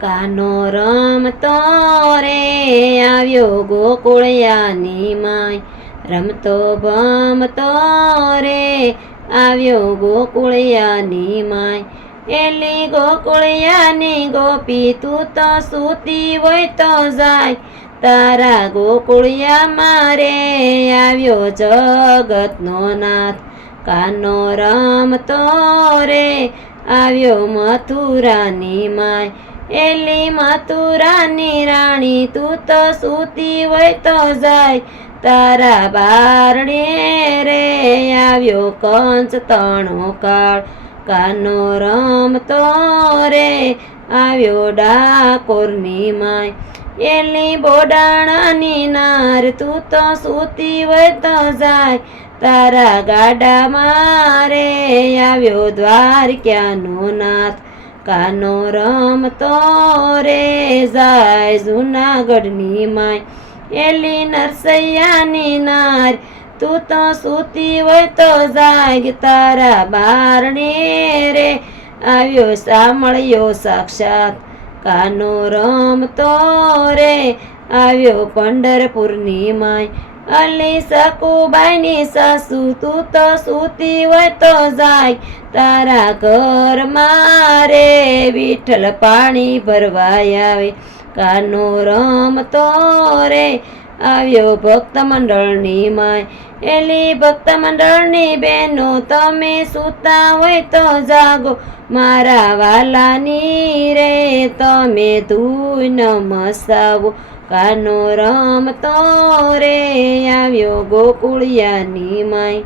કાનો રમતો રે આવ્યો ગોકુળિયાની માય, રમતો ભમતો રે આવ્યો ગોકુળિયાની માય. એલી ગોકુળિયાની ગોપી તું તો સૂતી હોય તો જાય, તારા ગોકુળિયા મારે આવ્યો જગતનો નાથ. કાનો રમતો રે આવ્યો મથુરાની માય, એલી મથુરાની રાણી તું તો સૂતી હોય તો જાય, તારા બારણે રે આવ્યો કંસ તણો કાળ. કાનો રમતો રે આવ્યો ડાકોરની માય, એલી બોડાણાની નાર તું તો સૂતી હોય તો જાય, તારા ગાડા મારે આવ્યો દ્વારકાનો નાથ. કાનો રમતો રે જાય જૂનાગઢની માય, એલી નરસૈયાની નાર તું તો સૂતી હોય તો જાગ, તારા બારણે રે આવ્યો સામળ્યો સાક્ષાત. કાનો રમતો રે આવ્યો પંઢરપુરની માય, અલી સકુબાઈની સાસુ તું તો સૂતી હોય તો જાય, તારા ઘર મારે વિઠ્ઠલ પાણી ભરવા આવે. કાનો રમતો રે આવ્યો ભક્ત મંડળની માય, એલી ભક્ત મંડળની બહેનો તમે સૂતા હોય તો જાગો, મારા વાલાની રે તમે ધૂન મસાવો. કાનો રમતો રે આવ્યો ગોકુળિયાની માય.